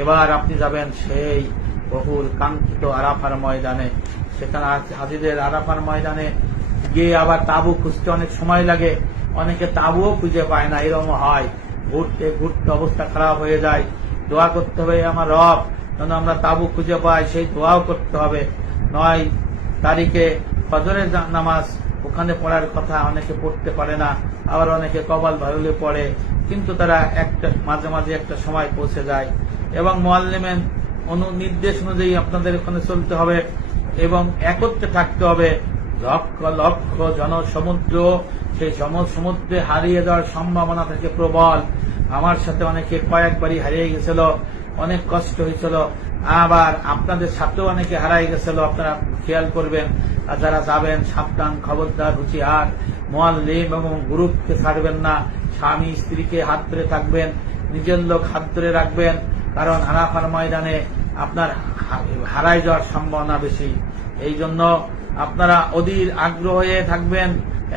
এবার আপনি যাবেন সেই বহুল কাঙ্ক্ষিত আরাফার ময়দানে। সেখানে হাজিদের আরাফার ময়দানে গিয়ে আবার তাঁবু খুঁজতে অনেক সময় লাগে, অনেকে তাঁবুও খুঁজে পায় না, এরকম হয়। ঘুরতে ঘুরতে অবস্থা খারাপ হয়ে যায়। দোয়া করতে হবে, আমার রব যেন আমরা তাঁবু খুঁজে পাই, সেই দোয়াও করতে হবে। 9 তারিখে ফজরের নামাজ ওখানে পড়ার কথা, অনেকে পড়তে পারে না, আবার অনেকে কপাল ভালো পড়ে, কিন্তু তারা মাঝে মাঝে একটা সময় পৌঁছে যায়। এবং মুআল্লিমের নির্দেশ অনুযায়ী আপনাদের ওখানে চলতে হবে এবং একত্রে থাকতে হবে। লক্ষ লক্ষ জনসমুদ্র, সেই সমুদ্রে হারিয়ে যাওয়ার সম্ভাবনা থেকে প্রবল। আমার সাথে অনেকে কয়েকবারই হারিয়ে গেছিল, অনেক কষ্ট হয়েছিল। আবার আপনাদের সাথেও অনেকে হারাই গেছিল, আপনারা খেয়াল করবেন। আর যারা যাবেন সাবধান, খবরদার, হুঁশিয়ার। মুআল্লিম এবং গ্রুপকে ছাড়বেন না, স্বামী স্ত্রীকে হাত ধরে থাকবেন, নিজের লোক হাত ধরে রাখবেন, কারণ আরাফার ময়দানে আপনার হারাই যাওয়ার সম্ভাবনা বেশি। এই জন্য আপনারা অধীর আগ্রহ হয়ে থাকবেন,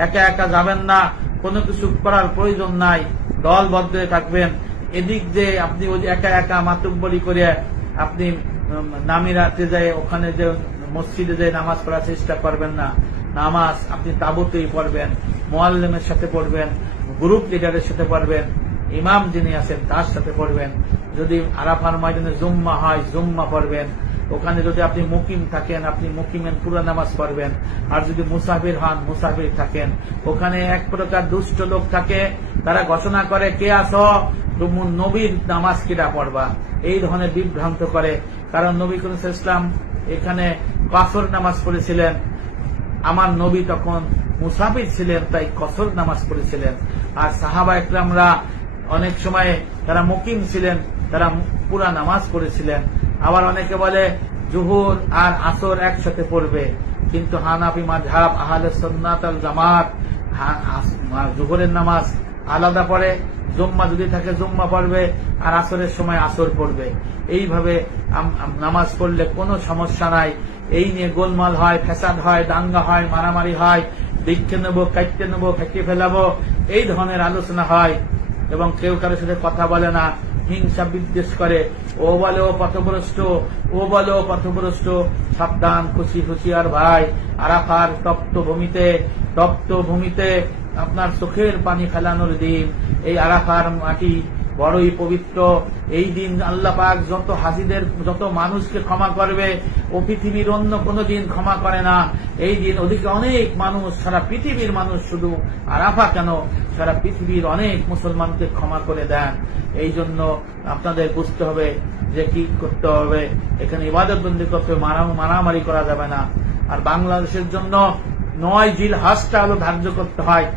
একা একা যাবেন না, কোনো কিছু করার প্রয়োজন নাই, দলবদ্ধ হয়ে থাকবেন। এদিক যে আপনি ওই একা একা মাতুব্বরি করে আপনি নামিরাতে যায় ওখানে যে মসজিদে যে নামাজ পড়ার চেষ্টা করবেন না। নামাজ আপনি তাঁবুতেই পড়বেন, মুআল্লিমের সাথে পড়বেন, গ্রুপ লিডারের সাথে পড়বেন, ইমাম যিনি আছেন তার সাথে পড়বেন। যদি আরাফার ময়দানে জুম্মা হয় জুম্মা পড়বেন, ওখানে যদি আপনি মুকিম থাকেন আপনি মুকিমের পুরো নামাজ পড়বেন। আর যদি মুসাফির হন মুসাফির থাকেন, ওখানে এক প্রকার দুষ্ট লোক থাকে, তারা ঘোষণা করে কে আসো, নবীর নামাজ কিরা পড়বা, এই ধরনের বিভ্রান্ত করে। কারণ নবী করিম সাল্লাল্লাহু আলাইহি ওয়াসাল্লাম এখানে কসর নামাজ পড়েছিলেন, আমার নবী তখন মুসাফির ছিলেন, তাই কসর নামাজ পড়েছিলেন। আর সাহাবা একরামরা অনেক সময় তারা মুকিম ছিলেন, তারা পুরা নামাজ পড়েছিলেন। আবার অনেকে বলে জুহুর আর আসর একসাথে পড়বে, কিন্তু হানাফি মাযহাব আহলে সুন্নাত ওয়াল জামাত জুহুরের নামাজ আলাদা পড়ে, জুম্মা যদি থাকে জুম্মা পড়বে, আর আসরের সময় আসর পড়বে। এইভাবে নামাজ পড়লে কোনো সমস্যা নাই। এই নিয়ে গোলমাল হয়, ফ্যাসাদ হয়, দাঙ্গা হয়, মারামারি হয়, দেখতে নেবো, কাটতে নেবো, ফেঁকে ফেলাবো, এই ধরনের আলোচনা হয়। এবং কেউ কারোর সাথে কথা বলে না, হিংসা বিদ্বেষ করে, ও বলে ও পথভ্রষ্ট, ও বলে ও পথভ্রষ্ট। সাবধান, খুশি হুঁশিয়ার ভাই। আরাফার তপ্ত ভূমিতে আপনার চোখের পানি ফেলানোর দিন। এই আরাফার মাটি বড়ই পবিত্র। এই দিন আল্লাহ পাক যত হাজিদের যত মানুষকে ক্ষমা করবে, ও পৃথিবীর অন্য কোনো দিন ক্ষমা করে না। এই দিন ওদিকে অনেক মানুষ, সারা পৃথিবীর মানুষ, শুধু আরাফা কেন সারা পৃথিবীর অনেক মুসলমানকে ক্ষমা করে দেন। এই জন্য আপনাদের বুঝতে হবে যে কি করতে হবে। এখানে ইবাদত বন্দি করতে, মারামারি করা যাবে না। আর বাংলাদেশের জন্য 9 জিলহজটা হলো ধার্য করতে হয়,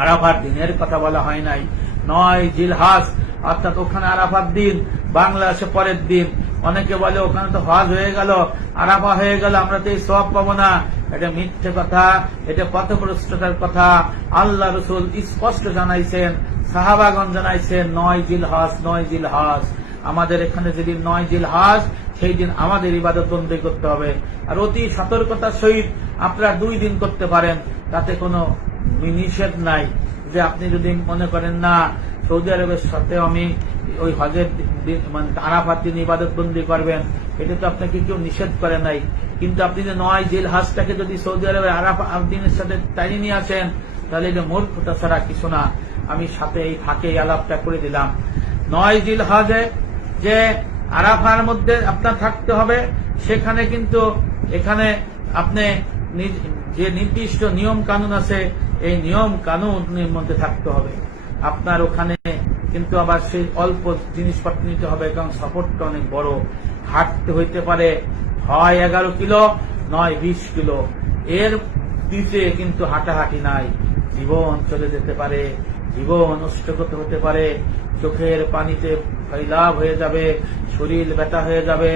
আরাফার দিনের কথা বলা হয় নাই। 9 জিলহজ অর্থাৎ ওখানে আরাফার দিন, বাংলাদেশে পরের দিন। অনেকে বলে ওখানে তো হজ হয়ে গেল, আরাফা হয়ে গেল, আমরা তো এই সওয়াব পাবো না। এটা মিথ্যে কথা, এটা পথভ্রষ্টতার কথা। আল্লাহ রাসূল স্পষ্ট জানাইছেন, সাহাবাগণ জানাইছেন 9 জিলহজ, 9 জিলহজ। আমাদের এখানে যেদিন 9 জিলহজ, সেই দিন আমাদের ইবাদত বন্দেগী করতে হবে। আর অতি সতর্কতার সহিত আপনারা 2 দিন করতে পারেন, তাতে কোনো নিষেধ নাই। যে আপনি যদি মনে করেন না সৌদি আরবের সাথে আমি ওই হজের দিন মানে আরাফার দিন ইবাদত বন্দি করবেন, এটা তো আপনাকে কেউ নিষেধ করে নাই। কিন্তু আপনি যে 9 জিলহজটাকে যদি সৌদি আরবের আরাফা দিনের সাথে টাইনি নিয়ে আসেন, তাহলে এটা মূর্খতা ছাড়া কিছু না। আমি সাথে এই ফাঁকে এই আলাপটা করে দিলাম। 9 জিলহজে যে আরাফার মধ্যে আপনার থাকতে হবে, সেখানে কিন্তু এখানে আপনি যে নির্দিষ্ট নিয়ম কানুন আছে, এই নিয়ম কানুনের মধ্যে থাকতে হবে। আপনার ওখানে কিন্তু আবার সেই অল্প জিনিসপত্র নিতে হবে, কারণ সফরটা অনেক বড়। হাঁটতে হইতে পারে হয় 11 কিলো, নয় 20 কিলো। এর দিতে কিন্তু হাঁটাহাঁটি নাই, জীবন চলে যেতে পারে, জীবন নষ্ট হতে পারে, চোখের পানিতে ফৈলাভ হয়ে যাবে, শরীর ব্যথা হয়ে যাবে,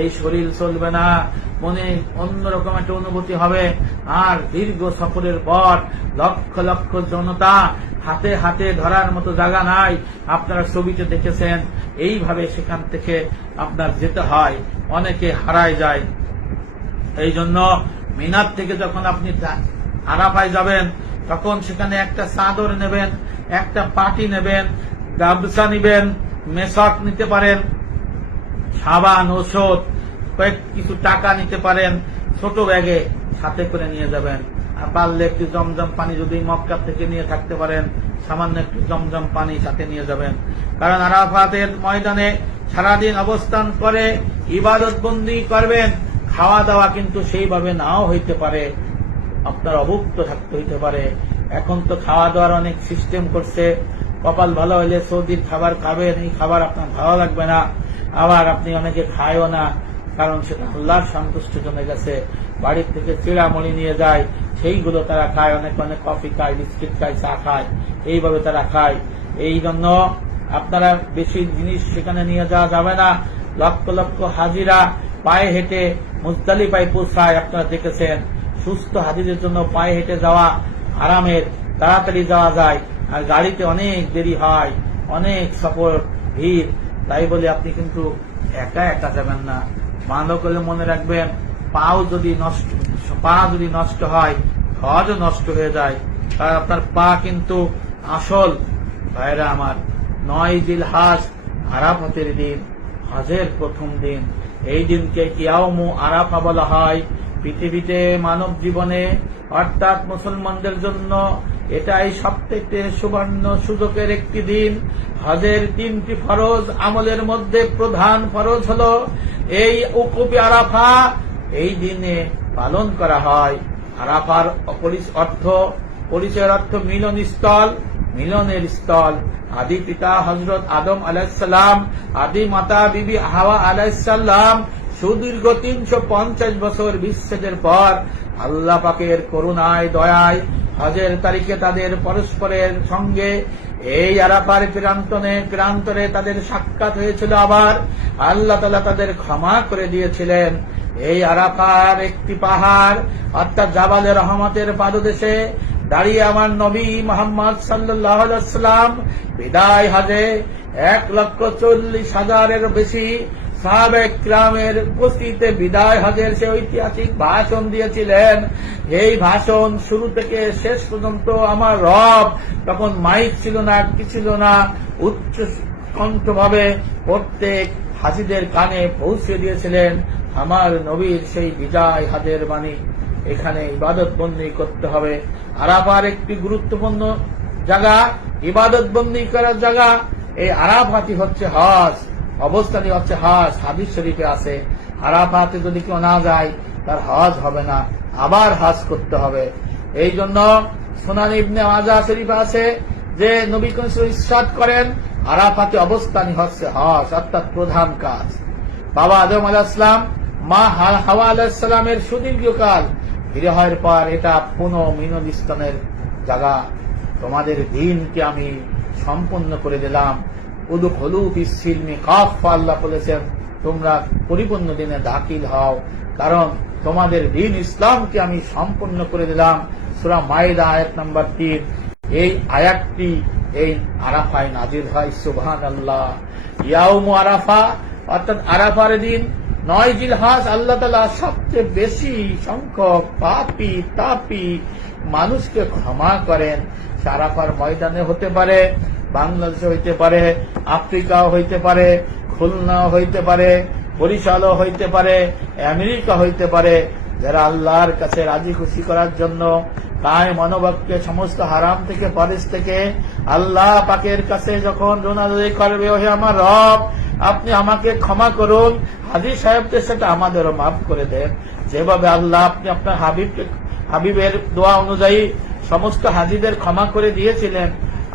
এই শরীর চলবে না, মনে অন্যরকম একটা অনুভূতি হবে। আর দীর্ঘ সফরের পর লক্ষ লক্ষ জনতা, হাতে হাতে ধরার মতো জায়গা নাই, আপনারা ছবিতে দেখেছেন। এইভাবে সেখান থেকে আপনার যেতে হয়, অনেকে হারায় যায়। এই জন্য মিনার থেকে যখন আপনি আরাফায় যাবেন, তখন সেখানে একটা চাদর নেবেন, একটা পাটি নেবেন, গামছা নিবেন, মেশক নিতে পারেন, সাবান, ঔষধ, কয়েক কিছু টাকা নিতে পারেন, ছোট ব্যাগে সাথে করে নিয়ে যাবেন। আর পারলে একটু জমজম পানি যদি মক্কা থেকে নিয়ে থাকতে পারেন, সামান্য একটু জমজম পানি সাথে নিয়ে যাবেন। কারণ আরাফাতের ময়দানে সারাদিন অবস্থান করে ইবাদত বন্দি করবেন। খাওয়া দাওয়া কিন্তু সেইভাবে নাও হইতে পারে, আপনার অভুক্ত থাকতে হইতে পারে। এখন তো খাওয়া দাওয়ার অনেক সিস্টেম করছে, কপাল ভালো হইলে সৌদির খাবার খাবেন, এই খাবার আপনার ভালো লাগবে না, আবার আপনি অনেকে খায়ও না, কারণ সেটা আল্লাহর সন্তুষ্ট জমে গেছে। বাড়ির থেকে চিড়ামুড়ি নিয়ে যায়, সেইগুলো তারা খায়, অনেক অনেক কফি খায়, বিস্কিট খায়, চা খায়, এইভাবে তারা খায়। এই জন্য আপনারা বেশি জিনিস সেখানে নিয়ে যাওয়া যাবে না। লক্ষ লক্ষ হাজিরা পায়ে হেঁটে মুজদালিফায় পৌঁছায়, আপনারা দেখেছেন। সুস্থ হাজিদের জন্য পায়ে হেঁটে যাওয়া আরামের, তাড়াতাড়ি যাওয়া যায়, আর গাড়িতে অনেক দেরি হয়, অনেক সফর, ভিড়। তাই বলে আপনি কিন্তু একা একা যাবেন না। ভালো করে মনে রাখবেন, পা যদি নষ্ট হয়, হজও নষ্ট হয়ে যায়। কারণ আপনার পা কিন্তু আসল ভাইরা আমার, 9 জিলহজ আরাফাতের দিন, হজের প্রথম দিন। এই দিনকে ইয়াউমু আরাফা বলা হয়। পৃথিবীতে মানব জীবনে অর্থাৎ মুসলমানদের জন্য এটাই সবথেকে সুবর্ণ সুযোগের একটি দিন। হজের 3টি ফরজ আমলের মধ্যে প্রধান ফরজ হল এই উকুফে আরাফা। এই দিনে পালন করা হয়। আরাফার পরিচয়ের অর্থ মিলনস্থল, মিলনের স্থল। আদি পিতা হযরত আদম আলাইহিস সালাম, আদি মাতা বিবি হাওয়া আলাইহিস সালাম সুদীর্ঘ 350 বছর বিচ্ছেদের পর আল্লাহ পাকের করুণায় দয়ায় হজের তারিখে তাদের পরস্পরের সঙ্গে এই আরাফার প্রান্তরে তাদের সাক্ষাৎ হয়েছিল। আবার আল্লাহ তাআলা তাদের ক্ষমা করে দিয়েছিলেন। এই আরাফার একটি পাহাড় অর্থাৎ জাবালে রহমতের পাদদেশে দাঁড়িয়ে আমার নবী মুহাম্মদ সাল্লাল্লাহু আলাইহি ওয়াসাল্লাম বিদায় হজে 1,40,000-এর বেশি সাহাবায়ে কিরামের উপস্থিতিতে বিদায় হজের সে ঐতিহাসিক ভাষণ দিয়েছিলেন। এই ভাষণ শুরু থেকে শেষ পর্যন্ত আমার রব, তখন মাইক ছিল না, কি ছিল না, উচ্চ কণ্ঠভাবে প্রত্যেক হাজীদের কানে পৌঁছে দিয়েছিলেন আমার নবীর সেই বিদায় হজের বাণী। এখানে ইবাদত বন্দি করতে হবে। আরাফার একটি গুরুত্বপূর্ণ জায়গা, ইবাদত বন্দি করার জায়গা। এই আরাফাতি হচ্ছে হজ, অবস্থানই হচ্ছে হজ। হাদিস শরীফে আছে, আরাফাতে যদি কেউ না যায় তার হজ হবে না, আবার হজ করতে হবে। এই জন্য সুনান ইবনে মাজাহ শরীফে আছে যে নবী করিম সাল্লাল্লাহু আলাইহি ওয়াসাল্লাম ইরশাদ করেন, আরাফাতে অবস্থানই হচ্ছে হজ, অর্থাৎ প্রধান কাজ। বাবা আদম আলাইহিস সালাম, মা হাওয়া আলাইহিস সালামের সুদীর্ঘকাল বিরহের পর এটা পুনঃমিলনস্থানের জায়গা। তোমাদের দিনকে আমি সম্পন্ন করে দিলাম। উদখুলু ফিস-সিলমি কাফা, আল্লাহ বলেছেন তোমরা পরিপূর্ণ দিনে দাখিল হও, কারণ তোমাদের দিন ইসলামকে আমি সম্পন্ন করে দিলাম। সূরা মাইদা আয়াত নাম্বার 3। এই আয়াতটি এই আরাফায় নাজিল হয়। সুবহানাল্লাহ। ইয়াউমু আরাফা অর্থাৎ আরাফার দিন 9 জিলহজ আল্লাহ তাআলা সবচেয়ে বেশি সংখ্যক তাপী মানুষকে ক্ষমা করেন। আরাফার ময়দানে হতে পারে, বাংলাদেশে হইতে পারে, আফ্রিকাও হইতে পারে, খুলনাও হইতে পারে, বরিশালও হইতে পারে, আমেরিকা হইতে পারে। যারা আল্লাহর কাছে রাজি খুশি করার জন্য তাই মনোবাক্যে সমস্ত হারাম থেকে, ফরজ থেকে আল্লাহ পাকের কাছে যখন রোনাজারি করবে, ওহে আমার রব আপনি আমাকে ক্ষমা করুন, হাজী সাহেবদের সাথে আমাদেরও মাফ করে দেন। যেভাবে আল্লাহ আপনি আপনার হাবিবের দোয়া অনুযায়ী সমস্ত হাজীদের ক্ষমা করে দিয়েছিলেন,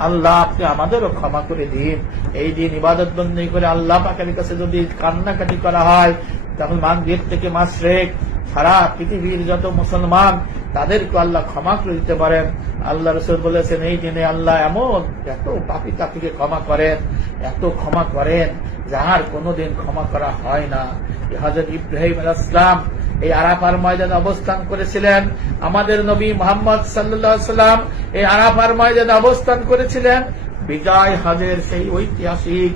আল্লাহ আপনি আমাদেরও ক্ষমা করে দিন। এই দিন ইবাদত বন্দি করে আল্লাহ পাকের কাছে যদি কান্নাকাটি করা হয়, তখন মাগরিব থেকে মাশরিক সারা পৃথিবীর যত মুসলমান তাদেরকে আল্লাহ ক্ষমা করে দিতে পারেন। আল্লাহ রাসূল বলেছেন এই দিনে আল্লাহ এমন এত পাপী তাপিকে ক্ষমা করেন, এত ক্ষমা করেন যাহার কোনোদিন ক্ষমা করা হয় না। হযরত ইব্রাহিম আলাইহিস সালাম এই আরাফার ময়দানে অবস্থান করেছিলেন। আমাদের নবী মুহাম্মদ সাল্লাল্লাহু আলাইহি ওয়াসাল্লাম এই আরাফার ময়দানে অবস্থান করেছিলেন। বিদায় হজের সেই ঐতিহাসিক,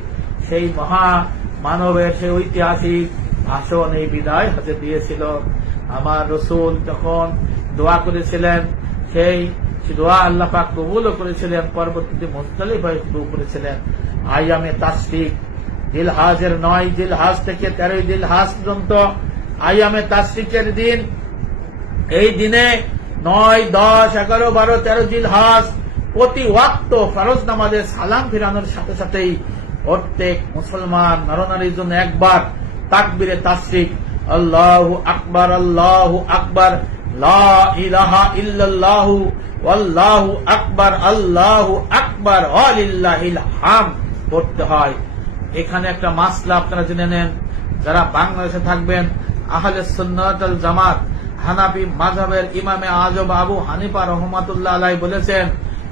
সেই মহা মানবের সেই ঐতিহাসিক ভাষণ এই বিদায় হজে দিয়েছিল। আমার রাসূল যখন দোয়া করেছিলেন, সেই দোয়া আল্লাহ পাক কবুলও করেছিলেন। পরবর্তীতে মুজদালিফায় শুরু করেছিলেন। আইয়ামে তাশরিক জিলহাজের 9 জিলহাজ থেকে 13 জিলহাজ পর্যন্ত আইয়ামে তাশরিকের দিন। এই দিনে 9, 10, 11, 12, 13 জিলহাজ প্রতি ওয়াক্ত ফরজ নামাজে সালাম ফিরানোর সাথে সাথেই প্রত্যেক মুসলমান নরনারীর জন্য একবার তাকবীরে তাশরিক, আল্লাহু আকবার, আল্লাহু আকবার, লা ইলাহা ইল্লাল্লাহু ওয়াল্লাহু আকবার, আল্লাহু আকবার, ওয়ালিল্লাহিল হামদ পড়তে হয়। এখানে একটা মাসলা আপনারা জেনে নেন, যারা বাংলাদেশে থাকবেন, আহলে সুন্নাত ওয়াল জামাত হানাফি মাযহাবের ইমামে আযম আবু হানিফা রাহমাতুল্লাহ আলাইহি বলেছেন,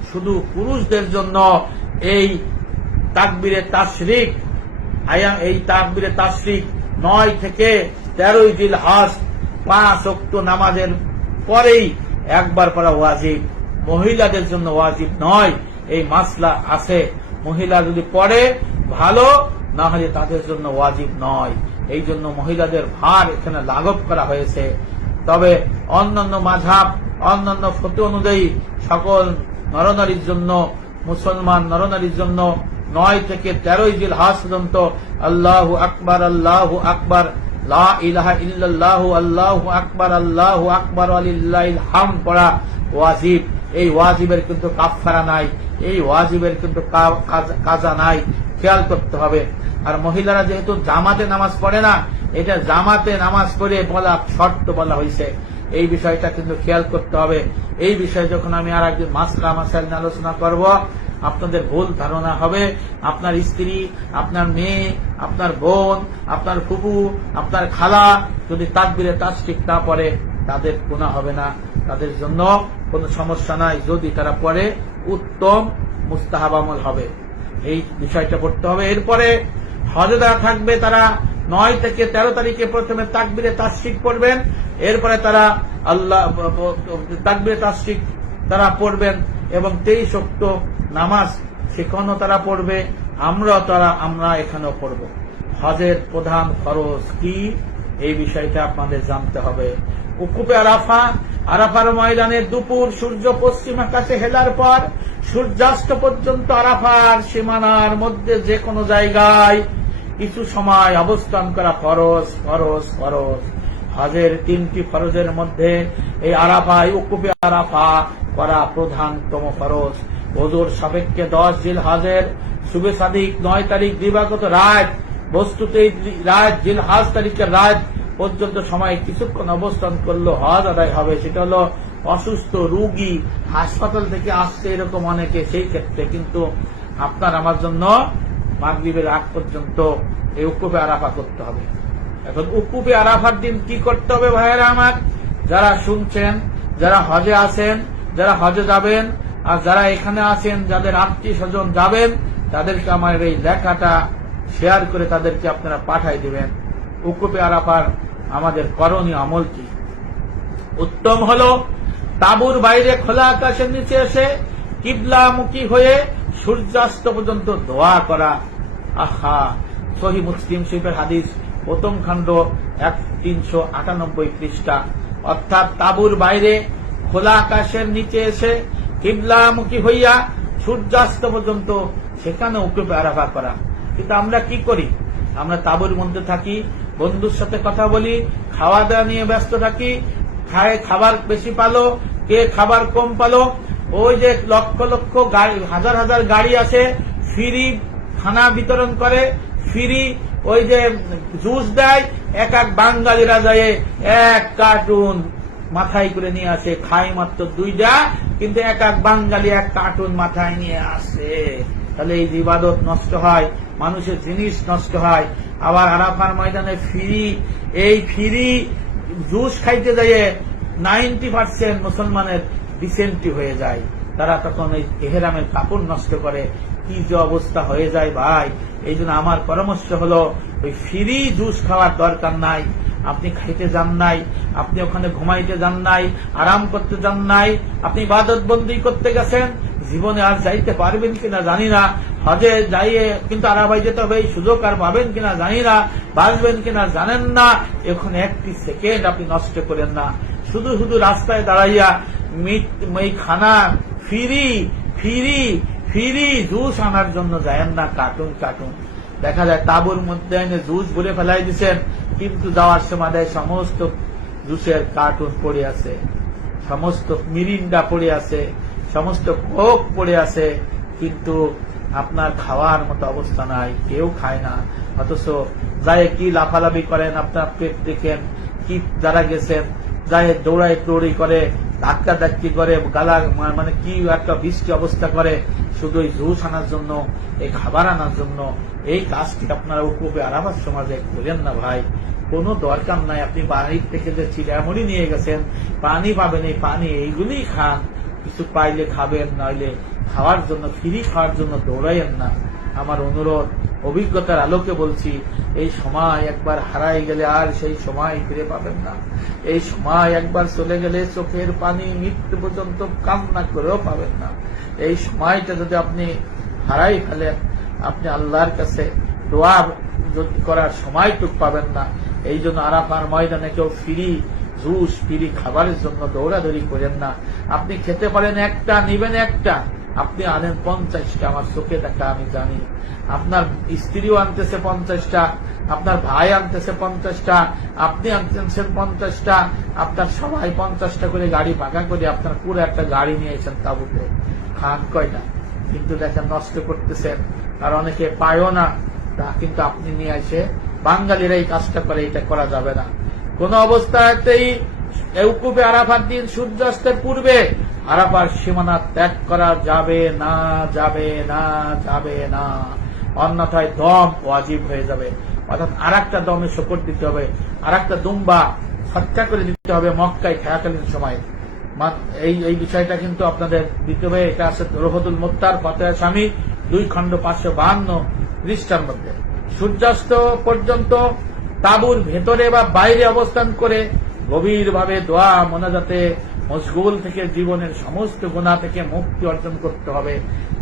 শুধু পুরুষদের জন্য এই তাকবীরে তাশরিক, এই তাকবীরে তাশরিক 9 থেকে 13 জিলহজ 5 ওয়াক্ত নামাজের পরেই একবার পড়া ওয়াজিব, মহিলাদের জন্য ওয়াজিব নয়। এই মাসলা আছে, মহিলা যদি পড়ে ভালো, না হলে তাদের জন্য ওয়াজিব নয়। এই জন্য মহিলাদের ভার এখানে লাঘব করা হয়েছে। তবে অন্যান্য মাযহাব, অন্যান্য ফতোয়া অনুযায়ী সকল নরনারীর জন্য, মুসলমান নরনারীর জন্য 9 থেকে 13 জিলহজ পর্যন্ত আল্লাহু আকবার, আল্লাহু আকবার, লা ইলাহা ইল্লাল্লাহু, আল্লাহু আকবার, আল্লাহু আকবার, ওয়ালিল্লাহিল হামদ পড়া ওয়াজিব। এই ওয়াজিবের কিন্তু কাফারা নাই, এই ওয়াজিবের কিন্তু কাজা নাই, খেয়াল করতে হবে। আর মহিলারা যেহেতু জামাতে নামাজ পড়ে না, এটা জামাতে নামাজ পড়ে বলা শর্ত বলা হয়েছে, এই বিষয়টা কিন্তু খেয়াল করতে হবে। এই বিষয়ে যখন আমি আর একদিন মাসলা মাসাইল নিয়ে আলোচনা করব, আপনাদের ভুল ধারণা হবে। আপনার স্ত্রী, আপনার মেয়ে, আপনার বোন, আপনার ফুফু, আপনার খালা যদি তাকবীরে তাশরিক না পড়ে, তাদের গুনাহ হবে না, তাদের জন্য কোনো সমস্যা নাই। যদি তারা পড়ে, উত্তম মুস্তাহাব আমল হবে। এই বিষয়টা পড়তে হবে। এরপরে হজে যারা থাকবে, তারা 9 থেকে 13 তারিখে প্রথমে তাকবীরে তাশরিক পড়বেন। এরপরে তারা তাকবীরে তাশরিক তারা পড়বেন এবং 23 ওয়াক্ত নামাজ সেখানেও তারা পড়বে। আমরা এখানেও পড়ব। হজের প্রধান ফরজ কি, এই বিষয়টা আপনাদের জানতে হবে। উকুফে আরাফা, আরাফার ময়দানে দুপুর সূর্য পশ্চিম আকাশে হেলার পর সূর্যাস্ত পর্যন্ত আরাফার সীমানার মধ্যে যে কোনো জায়গায় কিছু সময় অবস্থান করা ফরজ, ফরজ, ফরজ। হজের 3টি ফরজের মধ্যে এই আরাফা, উকুফে আরাফা করা প্রধানতম ফরজ। ওজোর সাপেক্ষে 10 জিলহজের শুভে সাদিক 9 তারিখ দিবাগত রাত, বস্তুতে রাত জিলহজ তারিখের রাত পর্যন্ত সময় কিছুক্ষণ অবস্থান করলো হজ আদায় হবে। সেটা হলো অসুস্থ রোগী, হাসপাতাল থেকে আসছে এরকম অনেকে, সেই ক্ষেত্রে। কিন্তু আপনার আমার জন্য মাগরিবের আগ পর্যন্ত এই উকুফে আরাফা করতে হবে। এখন উকুফে আরাফার দিন কি করতে হবে ভাইয়েরা আমার? যারা শুনছেন, যারা হজে আছেন, যারা হজে যাবেন, আর যারা এখানে আছেন, যাদের আত্মীয় স্বজন যাবেন, তাদেরকে আমার এই লেখাটা শেয়ার করে তাদেরকে আপনারা পাঠাই দিবেন। উকুফে আরাফার আমাদের করণীয় আমল কি? উত্তম হলো তাঁবুর বাইরে খোলা আকাশের নিচে এসে কিবলামুখী হয়ে সূর্যাস্ত পর্যন্ত দোয়া করা। আহা, সহিহ মুসলিম শরীফের হাদিস, প্রথম খণ্ড 398 পৃষ্ঠা। অর্থাৎ তাঁবুর বাইরে খোলা আকাশের নিচে এসে কিবলামুখী হইয়া সূর্যাস্ত পর্যন্ত সেখানে উকুফে আরাফা করা। কিন্তু আমরা কি করি? আমরা তাঁবুর মধ্যে থাকি, বন্ধুর সাথে কথা বলি, খাওয়া দাওয়া নিয়ে ব্যস্ত থাকি, খাবার বেশি পালো, কে খাবার কম পালো, ওই যে লক্ষ লক্ষ গাড়ি, হাজার হাজার গাড়ি আছে, ফ্রি খানা বিতরণ করে, ফ্রি ওই যে জুস দেয়, এক এক বাঙালিরা যায় 1 কার্টুন মাথায় করে নিয়ে আসে, খায় মাত্র 2টা, কিন্তু এক এক বাঙালি 1 কার্টুন মাথায় নিয়ে আসে। তাহলে এই ইবাদত নষ্ট হয়, মানুষের জিনিস নষ্ট হয়। আবার আরাফার ময়দানে এই ফ্রি জুস খাইতে যায় 90% মুসলমানের ডিসেন্ট্রি হয়ে যায়। তারা তখন এই এহরামের কাপড় নষ্ট করে, কি যে অবস্থা হয়ে যায় ভাই। এই জন্য আমার পরামর্শ হলো, ওই ফ্রি জুস খাওয়ার দরকার নাই। আপনি খাইতে যান নাই, আপনি ওখানে ঘুমাইতে যান নাই, আরাম করতে যান নাই, আপনি ইবাদত বন্দি করতে গেছেন। জীবনে আর যাইতে পারবেন কিনা জানি না, হজে যাইয়ে কিন্তু আরাফায় যেতে হবে, এই সুযোগ আর পাবেন কিনা জানি না, বাঁচবেন কিনা জানেন না। এখন 1 সেকেন্ড আপনি নষ্ট করেন না। শুধু শুধু রাস্তায় দাঁড়াইয়া এই খানা ফ্রি জুস আনার জন্য যায়েন না, কার্টুন কার্টুন। দেখা যায় তাঁবুর মধ্যে এনে জুস ভরে ফেলাই দিচ্ছেন, কিন্তু যাওয়ার সময় দেয় সমস্ত জুসের কার্টুন পড়ে আছে, সমস্ত মিরিন্ডা পড়ে আছে, সমস্ত কোক পড়ে আছে, কিন্তু আপনার খাওয়ার মতো অবস্থা নাই, কেউ খায় না। অথচ যায় কি লাফালাফি করেন, আপনার পেট দেখেন কি যারা গেছেন, যায় দৌড়াই দৌড়ি করে, ধাক্কা ধাক্কি করে, গালা মানে কি একটা বৃষ্টি অবস্থা করে, শুধু এই জুস আনার জন্য, এই খাবার আনার জন্য। এই কাজটি আপনারা উকুবে আরাফাত সমাজে করেন না ভাই, কোনো দরকার নাই। আপনি বাড়ির থেকে যে চিড়ামুড়ি নিয়ে গেছেন, পানি পাবেন, এই পানি এইগুলিই খান, কিছু পাইলে খাবেন, নইলে খাওয়ার জন্য, ফ্রি খাওয়ার জন্য দৌড়াইয়েন না। আমার অনুরোধ, অভিজ্ঞতার আলোকে বলছি, এই সময় একবার হারাই গেলে আর সেই সময় ফিরে পাবেন না। এই সময় একবার চলে গেলে চোখের পানি মৃত্যু পর্যন্ত কান্না করেও পাবেন না। এই সময়টা যদি আপনি হারাই ফেলেন, আপনি আল্লাহর কাছে দোয়া করার সময়টুক পাবেন না। এই জন্য আরাফার ময়দানে কেউ ফ্রি জুস, ফ্রি খাবারের জন্য দৌড়াদৌড়ি করেন না। আপনি খেতে পারেন একটা, নিবেন একটা, আপনি আনেন 50টা, আমার চোখে দেখা আমি জানি। আপনার স্ত্রীও আনতেছে 50টা, আপনার ভাই আনতেছে 50টা, আপনি আনতেছেন 50টা, আপনার সবাই 50টা করে গাড়ি ভাগা করে আপনার পুরো একটা গাড়ি নিয়েছেন তাঁবুতে। খান কয়টা? কিন্তু দেখেন নষ্ট করতেছেন, আর অনেকে পায়ও না, তা কিন্তু আপনি নিয়ে এসে, বাঙালিরা এই কাজটা করে, এটা করা যাবে না কোন অবস্থাতেই। উকুফে আরাফার দিন সূর্যাস্তের পূর্বে আরাফার সীমানা ত্যাগ করা যাবে না, যাবে না, যাবে না, অন্যথায় দম ওয়াজিব হয়ে যাবে। অর্থাৎ আর একটা দমে শকর দিতে হবে, আর একটা দুম্বা সৎকা করে দিতে হবে মক্কায় খেয়াকালীন সময়। এই বিষয়টা কিন্তু আপনাদের দিতে হবে। এটা আছে রোহদুল মুত্তার ফতেহ স্বামী 2 খণ্ড 552 পৃষ্ঠার মধ্যে। সূর্যাস্ত পর্যন্ত তাঁবুর ভেতরে বা বাইরে অবস্থান করে গভীরভাবে দোয়া মোনাজাতে মশগুল থেকে জীবনের সমস্ত গুনাহ থেকে মুক্তি অর্জন করতে হবে।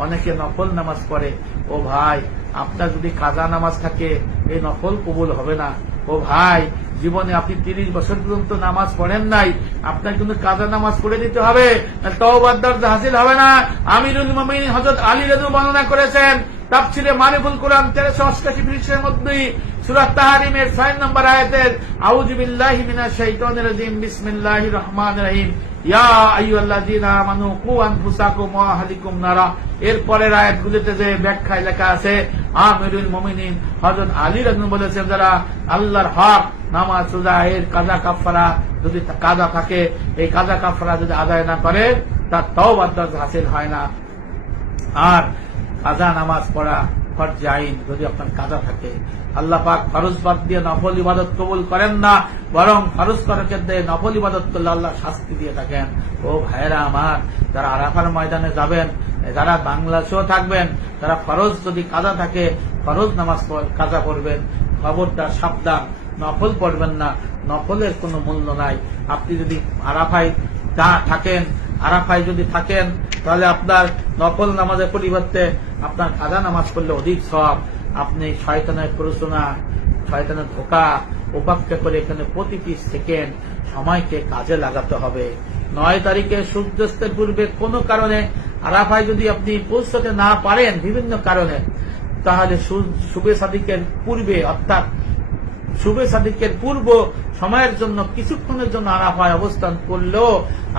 অনেকে নফল নামাজ পড়ে, ও ভাই আপনার যদি কাজা নামাজ থাকে এই নফল কবুল হবে না। ও ভাই, জীবনে আপনি 30 বছর পর্যন্ত নামাজ পড়েন নাই, আপনার কিন্তু কাজা নামাজ পড়ে দিতে হবে, তওবার দরজা হাসিল হবে না। আমিরুল মুমিনিন হযরত আলী রাদিয়াল্লাহু বর্ণনা করেছেন তাফসীরে মারিফুল কোরআন 1388 পৃষ্ঠার মধ্যে সূরা তাহরিমের 6 নম্বর আয়াতের আউযু বিল্লাহি মিনাশ শাইতানির রাজিম বিসমিল্লাহির রহমানির রহিম ইয়া আইয়ুহাল্লাযীনা আমানু কু আনফুসাকুম ওয়া আহলিকুম নারা। এরপরের আয়াতগুলোতে যে ব্যাখ্যায় লেখা আছে, আমিরুল মুমিনিন হযরত আলী রাদিয়াল্লাহু বলেছেন, যারা আল্লাহর হক নামাজ রোজা এর কাজা কাফারা যদি কাজা থাকে, এই কাজা কাফারা যদি আদায় না করে তার তওবার দরজা হাসিল হয় না। আর কাজা নামাজ পড়া ফরজ আইন যদি আপনার কাজা থাকে, আল্লাহ পাক ফরজ বাদ দিয়ে নফল ইবাদত কবুল করেন না, বরং ফরজ করার ক্ষেত্রে নফল ইবাদত করলে আল্লাহ শাস্তি দিয়ে থাকেন। ও ভাইরা আমার, যারা আরাফার ময়দানে যাবেন, যারা বাংলাদেশেও থাকবেন, তারা ফরজ যদি কাজা থাকে ফরজ নামাজ কাজা পড়বেন, খবরদার সাবধান, নফল পড়বেন না, নফলের কোনো মূল্য নাই। আপনি যদি আরাফায় থাকেন, আরাফায় যদি থাকেন, তাহলে আপনার নফল নামাজের পরিবর্তে আপনার কাজা নামাজ পড়লে অধিক সওয়াব। আপনি শয়তানের প্ররোচনা, শয়তানের ধোঁকা উপেক্ষা করে এখানে প্রতিটি সেকেন্ড সময়কে কাজে লাগাতে হবে। 9 তারিখে সূর্যাস্তের পূর্বে কোনো কারণে আরাফায় যদি আপনি পৌঁছতে না পারেন, বিভিন্ন কারণে, তাহলে শুবে সাদিকের পূর্বে, অর্থাৎ শুবে সাদিকের পূর্ব সময়ের জন্য কিছুক্ষণের জন্য আরাফায় অবস্থান করলেও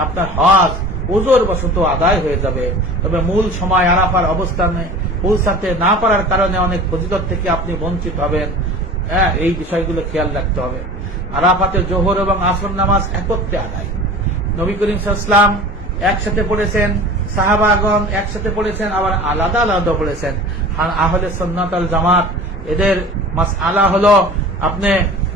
আপনার হজ ওজোর বশত আদায় হয়ে যাবে। তবে মূল সময় আরাফার অবস্থানে পৌঁছাতে না পারার কারণে অনেক ফজিলত থেকে আপনি বঞ্চিত হবেন। এই বিষয়গুলো খেয়াল রাখতে হবে। আরাফাতে জোহর এবং আসর নামাজ একত্রে আদায়। নবী করিম সাল্লাল্লাহু আলাইহি ওয়াসাল্লাম একসাথে পড়েছেন, সাহাবাগণ একসাথে পড়েছেন, আবার আলাদা আলাদা পড়েছেন। আহলে সুন্নাত ওয়াল জামাত এদের মাসআলা হলো, আপনি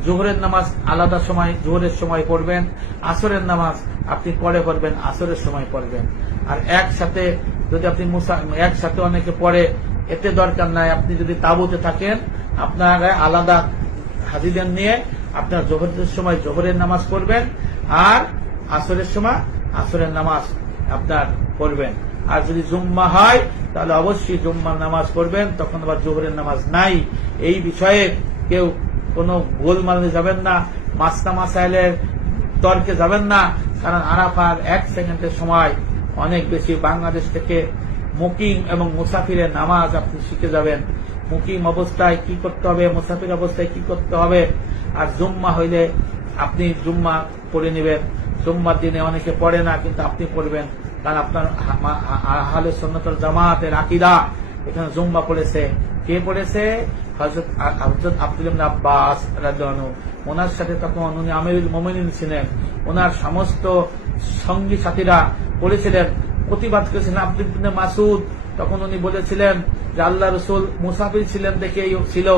জোহরের নামাজ আলাদা সময় জোহরের সময় পড়বেন, আসরের নামাজ আপনি পরে পড়বেন, আসরের সময় পড়বেন। আর একসাথে যদি আপনি একসাথে অনেকে পড়ে, এতে দরকার নাই। আপনি যদি তাঁবুতে থাকেন, আপনারা আলাদা হাজিদের নিয়ে আপনার জোহরের সময় জোহরের নামাজ পড়বেন, আর আসরের সময় আসরের নামাজ আপনার পড়বেন। আর যদি জুম্মা হয় তাহলে অবশ্যই জুম্মার নামাজ পড়বেন, তখন আবার জোহরের নামাজ নাই। এই বিষয়ে কেউ কোনো গোলমালে যাবেন না, মাসনা মাসাইলের তর্কে যাবেন না, কারণ আরাফার 1 সেকেন্ডের সময় অনেক বেশি। বাংলাদেশ থেকে মুকিম এবং মুসাফিরের নামাজ আপনি শিখে যাবেন। মুকিম অবস্থায় কি করতে হবে, মুসাফির অবস্থায় কি করতে হবে। আর জুম্মা হইলে আপনি জুম্মা পড়ে নেবেন। জুম্মার দিনে অনেকে পড়ে না, কিন্তু আপনি পড়বেন, কারণ আপনার আহলে সুন্নাত ওয়াল জামাতের আকীদা। এখানে জুম্মা পড়েছে, কে পড়েছে? হযরত আব্দুল্লাহ ইবনে আব্বাস রাদিয়াল্লাহু আনহু। ওনার সাথে তখন উনি আমিরুল মুমিনিন ছিলেন, ওনার সমস্ত সঙ্গী সাথীরা পড়েছিলেন, প্রতিবাদ করেছিলেন। আব্দুল্লাহ ইবনে মাসউদ তখন উনি বলেছিলেন যে আল্লাহ রাসূল মুসাফির ছিলেন দেখেই ছিল,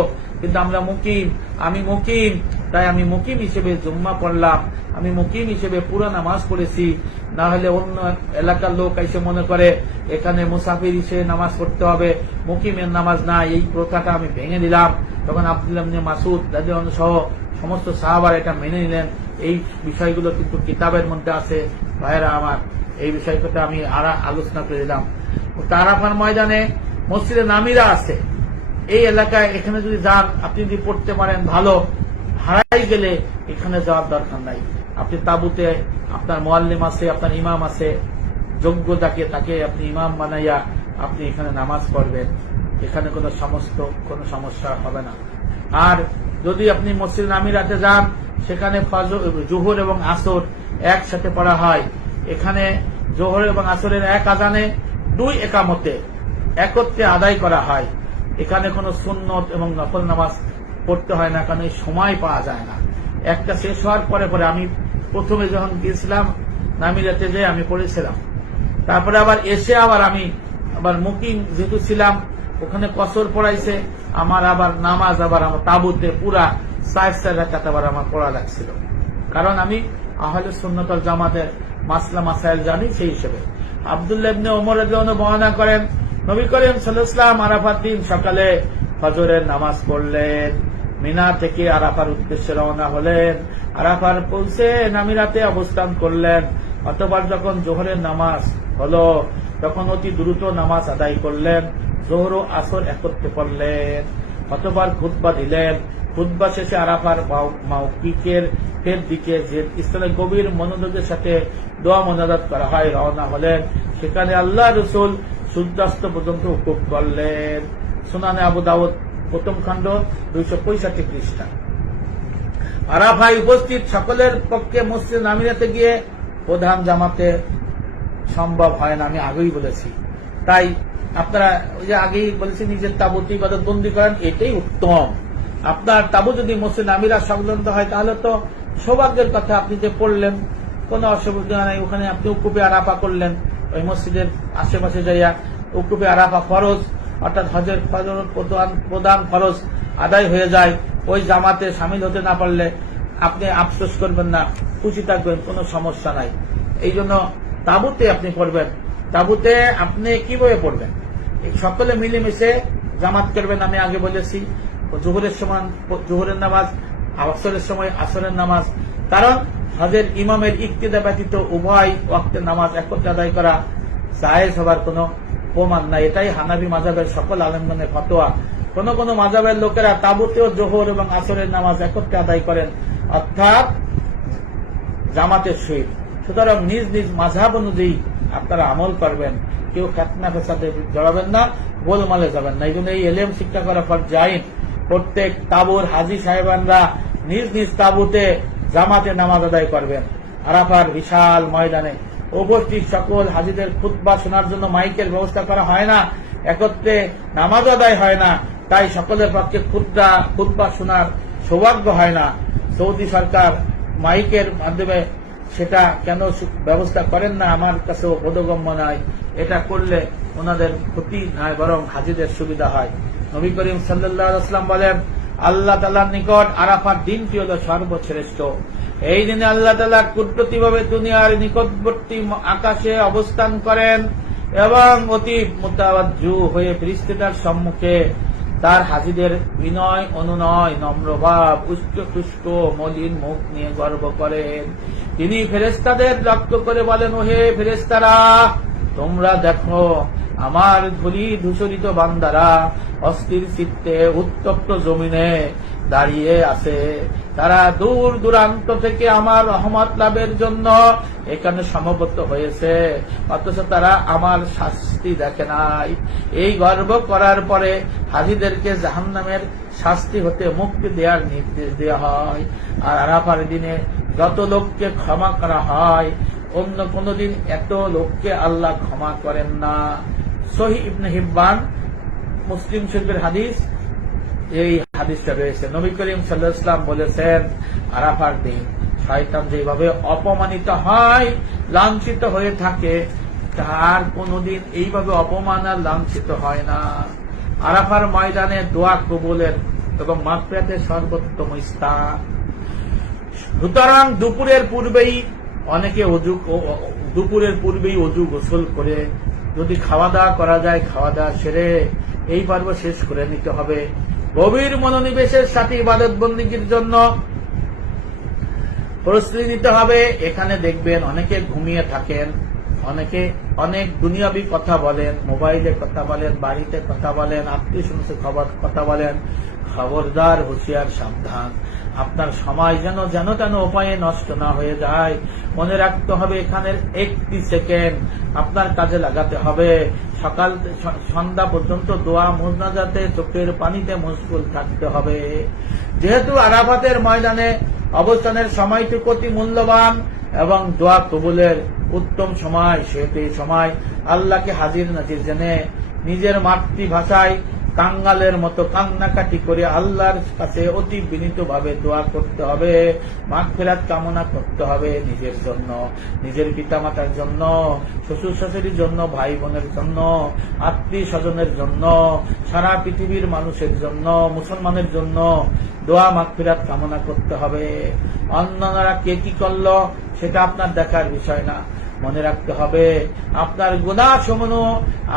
কিন্তু আমরা মুকিম, আমি মুকিম, তাই আমি মুকিম হিসেবে জুম্মা পড়লাম, আমি মুকিম হিসেবে পুরো নামাজ পড়েছি। না হলে অন্য এলাকার লোক এসে মনে করে এখানে মুসাফির হিসেবে নামাজ পড়তে হবে, মুকিমের নামাজ না, এই প্রথাটা আমি ভেঙে দিলাম। তখন আব্দুল্লাহ ইবনে মাসউদ রাদিয়াল্লাহু আনহু সহ সমস্ত সাহাবারা এটা মেনে নিলেন। এই বিষয়গুলো কিন্তু কিতাবের মধ্যে আছে। ভাইয়েরা আমার, এই বিষয়টা আমি আলোচনা করে দিলাম। আরাফার ময়দানে মসজিদে নামিরা আছে, এই এলাকায় এখানে যদি যান, আপনি যদি পড়তে পারেন ভালো, হারাই গেলে এখানে যাওয়ার দরকার নাই। আপনি তাবুতে আপনার মুআল্লিম আছে, আপনার ইমাম আছে, যোগ্যতাকে তাকে আপনি ইমাম বানাইয়া আপনি এখানে নামাজ পড়বেন, এখানে কোনো সমস্যা হবে না। আর যদি আপনি মসজিদ নামিরাতে যান, সেখানে জোহর এবং আসর একসাথে পড়া হয়। এখানে জোহর এবং আসরের এক আজানে 2 একামতে একত্রে আদায় করা হয়। এখানে কোনো সুন্নত এবং নফল নামাজ পড়তে হয় না, কারণ এই সময় পাওয়া যায় না। একটা শেষ হওয়ার পরে পরে আমি প্রথমে যখন গিয়েছিলাম নামিরাতে যে আমি পড়েছিলাম, তারপরে আবার এসে আমি আবার মুকিম যেহেতু ছিলাম, ওখানে কসর পড়াইছে, আমার আবার নামাজ আমার তাবুতে পুরা 4 রাকাত আবার আমার পড়া লাগছিল, কারণ আমি আহলে সুন্নাত ওয়াল জামাতের মাসলা মাসাইল জানি সেই হিসেবে। আব্দুল্লাহ ইবনে ওমর রাদিয়াল্লাহু আনহু বর্ণনা করেন, নবী করিম সাল্লাল্লাহু আলাইহি ওয়াসাল্লাম আরাফার দিন সকালে ফজরের নামাজ পড়লেন, মিনা থেকে আরাফার উদ্দেশ্যে রওনা হলেন, আরাফার পৌঁছে নামিরাতে অবস্থান করলেন। অতঃপর যখন জোহরের নামাজ হলো, তখন অতি দ্রুত নামাজ আদায় করলেন, জোহর ও আসর একত্রে পড়লেন। অতঃপর খুতবা দিলেন। খুতবা শেষে আরাফার মাওকিকের দিকে যে স্থানে গভীর মনোযোগের সাথে দোয়া মোনাজাত করা হয় রওনা হলেন। সেখানে আল্লাহ রাসূল সূর্যাস্ত পর্যন্ত উকুফ করলেন। সুনানে আবু দাউদ প্রথম খণ্ড 265 পৃষ্ঠা। আরাফায় উপস্থিত সকলের পক্ষে মসজিদ নামিরাতে গিয়ে প্রধান জামাতে সম্ভব হয় না, আমি আগেই বলেছি। তাই আপনারা ওই যে আগেই বলেছি নিজের তাবুতে ইবাদত বন্দী করেন, এটাই উত্তম। আপনার তাবু যদি মসজিদ নামিরা সংলগ্ন হয়, তাহলে তো সৌভাগ্যের কথা, আপনি যে পড়লেন কোনো অসুবিধা নাই, ওখানে আপনি উকুফে আরাফা করলেন। ওই মসজিদের আশেপাশে যাইয়া উকুফে আরাফা ফরজ, অর্থাৎ হজের প্রধান ফরজ আদায় হয়ে যায়। ওই জামাতে সামিল হতে না পারলে আপনি আফসোস করবেন না, খুশি থাকবেন, কোনো সমস্যা নাই। এই জন্য তাবুতে আপনি পড়বেন। তাবুতে আপনি কিভাবে পড়বেন? সকলে মিলেমিশে জামাত করবেন। আমি আগে বলেছি জোহরের সময় জোহরের নামাজ, আসরের সময় আসরের নামাজ, কারণ হজের ইমামের ইক্তিদা ব্যতীত উভয় ওয়াক্তের নামাজ একত্রে আদায় করা জায়েজ হবার কোনো প্রমাণ নাই। এটাই হানাফি মাযহাবের সকল আলেমগণের ফতোয়া। কোন কোন মাযহাবের লোকেরা তাবুতেও জোহর এবং আসরের নামাজ একত্রে আদায় করেন, অর্থাৎ জামাতের সহিত। সুতরাং নিজ নিজ মাযহাব অনুযায়ী আপনারা আমল করবেন, কেউ ফিতনা ফাসাদে জড়াবেন না, গোলমালে যাবেন না। এই জন্য এই ইলম শিক্ষা করা ফরজ। প্রত্যেক তাবুর হাজী সাহেবানরা নিজ নিজ তাবুতে জামাতে নামাজ আদায় করবেন। আরাফার বিশাল ময়দানে উপস্থিত সকল হাজীদের খুতবা শোনার জন্য মাইকের ব্যবস্থা করা হয় না, একত্রে নামাজ আদায় হয় না, তাই সকলের পক্ষে খুতবা শোনার সৌভাগ্য হয় না। সৌদি সরকার মাইকের মাধ্যমে সেটা কেন ব্যবস্থা করেন না, আমার কাছেও বোধগম্য নয়। এটা করলে ওনাদের ক্ষতি নয়, বরং হাজীদের সুবিধা হয়। নবী করিম সাল্লাল্লাহু আলাইহি ওয়াসাল্লাম বলেন, আল্লাহ তাআলার নিকট আরাফার দিনটি হল সর্বশ্রেষ্ঠ। এই দিনে আল্লাহ তাআলা কুদরতিভাবে দুনিয়ার নিকটবর্তী আকাশে অবস্থান করেন এবং অতি মুতাওয়াজ্জু হয়ে ফেরেশতাদের সম্মুখে তার হাজীদের বিনয় অনুনয় নম্রভাব উচ্চতুষ্ট মলিন মুখ নিয়ে গর্ব করেন। তিনি ফেরেশতাদের লক্ষ্য করে বলেন, ওহে ফেরেশতারা, তোমরা দেখো আমার ধূলি ধূসরিত বান্দারা অস্থির চিত্তে উত্তপ্ত জমিনে দাঁড়িয়ে আছে। তারা দূর দূরান্ত থেকে আমার রহমত লাভের জন্য এখানে সমবেত হয়েছে, অথচ তারা আমার শাস্তি দেখে নাই। এই গর্ব করার পরে হাজীদেরকে জাহান্নামের শাস্তি হতে মুক্তি দেওয়ার নির্দেশ দেওয়া হয়। আর আরাফার দিনে যত লোককে ক্ষমা করা হয়, অন্য কোন দিন এত লোককে আল্লাহ ক্ষমা করেন না। সহিহ ইবনে হিব্বান, মুসলিম শরীফের হাদিস, এই হাদিসটা রয়েছে। নবী করিম সাল্লাল্লাহু আলাইহি ওয়াসাল্লাম বলেছেন, আরাফার দিন শয়তান যেভাবে অপমানিত হয়, লাঞ্ছিত হয়ে থাকে, তার কোনদিন এইভাবে অপমান আর লাঞ্ছিত হয় না। আরাফার ময়দানে দোয়া কবুলের এবং মাগফিরাতের সর্বোত্তম স্থান। সুতরাং দুপুরের পূর্বেই অনেকে দুপুরের পূর্বেই অজু গোসল করে, যদি খাওয়া দাওয়া করা যায় খাওয়া দাওয়া সেরে এই পর্ব শেষ করে নিতে হবে। গভীর মনোনিবেশের সাথে ইবাদত বন্দেগীর জন্য প্রস্তুতি নিতে হবে। এখানে দেখবেন অনেকে ঘুমিয়ে থাকেন, অনেকে অনেক দুনিয়াবি কথা বলেন, মোবাইলে কথা বলেন, বাড়িতে কথা বলেন, আত্মীয় স্বজনের কথা বলেন। খবরদার, হুঁশিয়ার, সাবধান। আপনার সময় যেন তেন উপায়ে নষ্ট না হয়ে যায়। মনে রাখতে হবে এখানের একটি সেকেন্ড আপনার কাজে লাগাতে হবে। সকাল সন্ধ্যা পর্যন্ত দোয়া মুনাজাতে চোখের পানিতে মশগুল থাকতে হবে। যেহেতু আরাফাতের ময়দানে অবস্থানের সময়টুকু অতি মূল্যবান এবং দোয়া কবুলের উত্তম সময়, সেহেতু এই সময় আল্লাহকে হাজির নাজির জেনে নিজের মাতৃভাষায় কাঙ্গালের মতো কান্নাকাটি করে আল্লাহর কাছে অতি বিনীতভাবে দোয়া করতে হবে, মাগফিরাত কামনা করতে হবে নিজের জন্য, নিজের পিতামাতার জন্য, শ্বশুর শাশুড়ির জন্য, ভাই বোনের জন্য, আত্মীয় স্বজনের জন্য, সারা পৃথিবীর মানুষের জন্য, মুসলমানের জন্য দোয়া মাগফিরাত কামনা করতে হবে। অন্যরা কে কি করলো সেটা আপনার দেখার বিষয় না। মনে রাখতে হবে আপনার গুনাহ সমূহ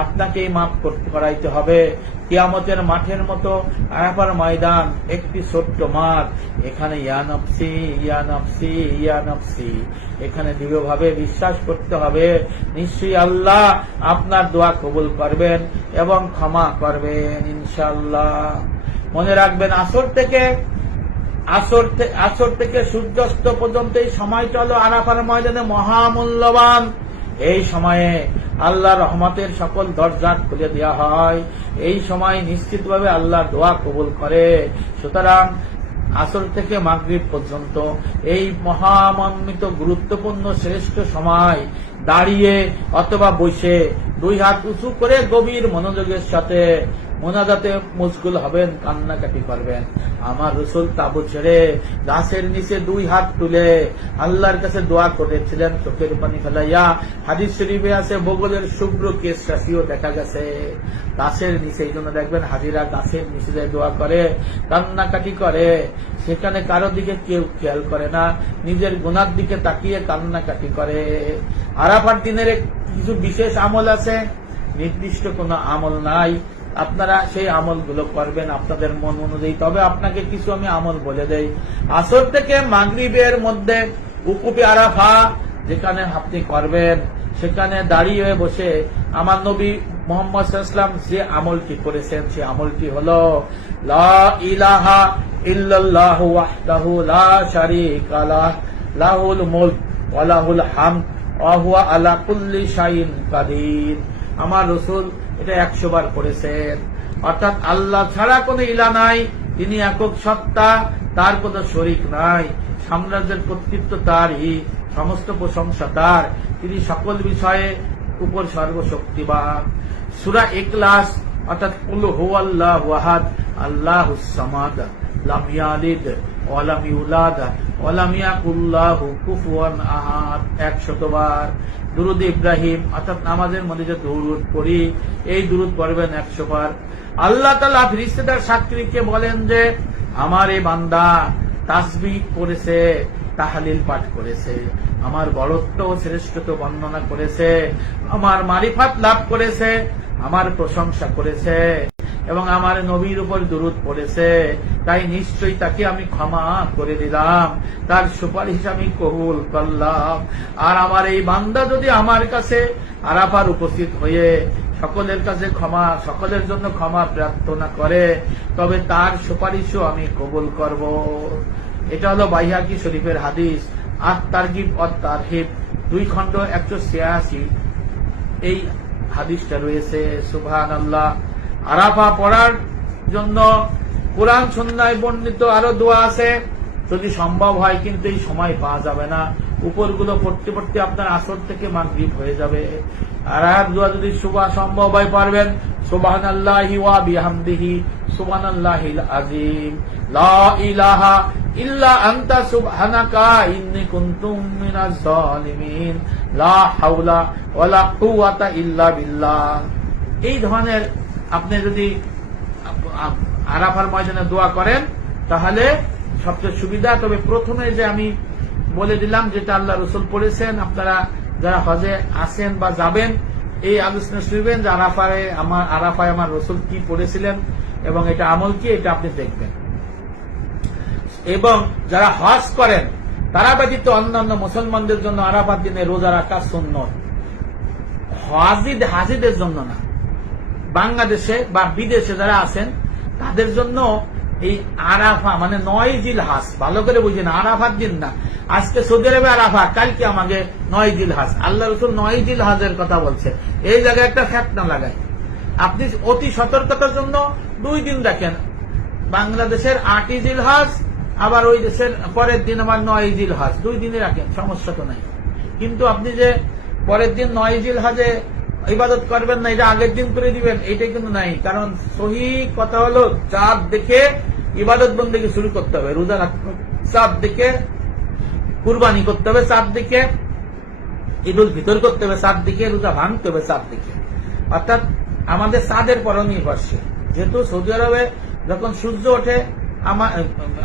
আপনাকেই মাফ করাইতে হবে। কিয়ামতের মাঠের মতো আরাফার ময়দান একটি ছোট্ট মাঠ। এখানে ইয়া নফসি ইয়া নফসি ইয়া নফসি, এখানে দৃঢ়ভাবে বিশ্বাস করতে হবে নিশ্চয়ই আল্লাহ আপনার দোয়া কবুল করবেন এবং ক্ষমা করবেন ইনশাআল্লাহ। মনে রাখবেন আসর থেকে সূর্যাস্ত পর্যন্ত এই সময়টা হলো আরাফার ময়দানে মহামূল্যবান। এই সময়ে আল্লাহ রহমতের সকল দরজা খুলে দেওয়া হয়। এই সময় নিশ্চিতভাবে আল্লাহ দোয়া কবুল করে। সুতরাং আসর থেকে মাগরিব পর্যন্ত এই মহামান্বিত গুরুত্বপূর্ণ শ্রেষ্ঠ সময় দাঁড়িয়ে অথবা বসে দুই হাত উঁচু করে গভীর মনোযোগের সাথে মোনাজাতে মশগুল হবেন, কান্নাকাটি করবেন। আমার রাসূল তাবু ছেড়ে গাছের নিচে দুই হাত তুলে আল্লাহর কাছে দোয়া করেছিলেন চোখের পানি ফেলাইয়া। হাদিস শরীফে আছে বগলের শুভ্র কেশ রাশিও দেখা গেছে গাছের নিচে। এই জন্য দেখবেন হাজিরা গাছের নিচে যায় দোয়া করে, কান্নাকাটি করে। সেখানে কারো দিকে কেউ খেয়াল করে না, নিজের গুনার দিকে তাকিয়ে কান্নাকাটি করে। আরাফার দিনের কিছু বিশেষ আমল আছে, নির্দিষ্ট কোনো আমল নাই। আপনারা সেই আমলগুলো করবেন আপনাদের মন অনুযায়ী। তবে আপনাকে কিছু আমি আমল বলে দেই। আসর থেকে মাগরিবের মধ্যে উকুফে আরাফা যেখানে আপনি করবেন, সেখানে দাঁড়িয়ে বসে আমার নবী মুহাম্মদ সাল্লাল্লাহু আলাইহি ওয়াসাল্লাম যে আমলটি করেছেন সে আমলটি হলো লা ইলাহা ইল্লাল্লাহু ওয়াহদাহু লা শারীকা লাহু লাহুল মুলক ওয়া লাহুল হামদ ওয়া হুয়া আলা কুল্লি শাইইন কাদির। আমার রাসূল এটা 100 বার করেছেন। অর্থাৎ আল্লাহ ছাড়া কোনো ইলাহ নাই, তিনি একক সত্তা, তার কোনো শরীক নাই। সাম্রাজ্যের কর্তৃত্ব তারই, সমস্ত প্রশংসা তার, তিনি সকল বিষয়ে উপর সর্বশক্তিমান। সূরা ইখলাস অর্থাৎ কুল হুয়াল্লাহু আহাদ আল্লাহুস সামাদ লাম ইয়ালিদ ওয়া লাম ইউলাদ ওয়া লাম ইয়াকুল লাহু কুফুয়ান আহাদ 100 বার। দুরুদ ইব্রাহিম অর্থাৎ নামাজের মধ্যে যে দুরুদ পড়ি, এই দুরুদ পড়বেন 100 বার। আল্লাহ তাআলা ফেরেশতাদের সাক্ষীকে বলেন যে আমার এই বান্দা তাসবিহ করেছে, তাহলিল পাঠ করেছে, আমার বড়ত্ব ও শ্রেষ্ঠত্ব বর্ণনা করেছে, আমার মারিফাত লাভ করেছে, আমার প্রশংসা করেছে এবং আমার নবীর উপর দুরূদ পড়েছে, তাই নিশ্চয়ই তাকে আমি ক্ষমা করে দিলাম, তার সুপারিশ আমি কবুল করলাম। আর আমার এই বান্দা যদি আমার কাছে আরাফার উপস্থিত হয়ে সকলের কাছে সকলের জন্য ক্ষমা প্রার্থনা করে, তবে তার সুপারিশও আমি কবুল করব। এটা হলো বাইহাকি শরীফের হাদিস, আত তারগিব অত তারহিব 2 খণ্ড 186 এই হাদিসটা রয়েছে। সুবহানাল্লাহ। আরাফা পড়ার জন্য কোরআন সুন্নাহয় বর্ণিত আরো দোয়া আছে, যদি সম্ভব হয়, কিন্তু এই সময় পাওয়া যাবে না। উপরগুলো পড়তে পড়তে আপনার আসর থেকে মাগরিব হয়ে যাবে। আর এক দোয়া যদি সম্ভব হয় পারবেন, সুবহানাল্লাহি ওয়া বিহামদিহি সুবহানাল্লাহিল আযীম, লা ইলাহা ইল্লা আনতা সুবহানাকা ইন্নী কুনতু মিনাজ জালিমিন, লা হাওলা ওয়ালা কুওয়াতা ইল্লা বিল্লাহ। এই ধরনের আপনি যদি আরাফার ময়দানে দোয়া করেন তাহলে সবচেয়ে সুবিধা। তবে প্রথমে যে আমি বলে দিলাম যেটা আল্লাহ রসুল পড়েছেন, আপনারা যারা হজে আসেন বা যাবেন এই আলোচনা শুনবেন যে আরাফায় আমার রসুল কি পড়েছিলেন এবং এটা আমল কি, এটা আপনি দেখবেন। এবং যারা হজ করেন তারা ব্যতীত অন্যান্য মুসলমানদের জন্য আরাফার দিনে রোজা রাখা সুন্নত, হাজিদের জন্য না। বাংলাদেশে বা বিদেশে যারা আছেন তাদের জন্য এই আরাফা মানে 9 জিলহজ, ভালো করে বুঝেন, আরাফার দিন না। আজকে সৌদি আরবে আরাফা, কালকে আমাকে 9 জিলহজ। আল্লাহ রসুল 9 জিলহজের কথা বলছে। এই জায়গায় একটা ফ্যাক্টনা লাগায়। আপনি অতি সতর্কতার জন্য 2 দিন দেখেন, বাংলাদেশের 8 জিলহজ, আবার ওই দেশের পরের দিন আমার 9 জিলহজ, 2 দিনে রাখেন, সমস্যা তো নাই। কিন্তু আপনি যে পরের দিন 9 জিলহজে ইবাদত করবেন না, এটা আগের দিন করে দিবেন, এটাই কিন্তু নাই। কারণ সহি কথা হলো চাঁদ দেখে ইবাদত বন্দেগী শুরু করতে হবে, রোজা রাখতে হবে, চাঁদ দেখে কুরবানি করতে হবে, চাঁদ দেখে ঈদুল ফিতর করতে হবে, চাঁদ দেখে রোজা ভাঙতে হবে, চাঁদ দেখে। অর্থাৎ আমাদের চাঁদের পর নির্ভরশীল। যেহেতু সৌদি আরবে যখন সূর্য ওঠে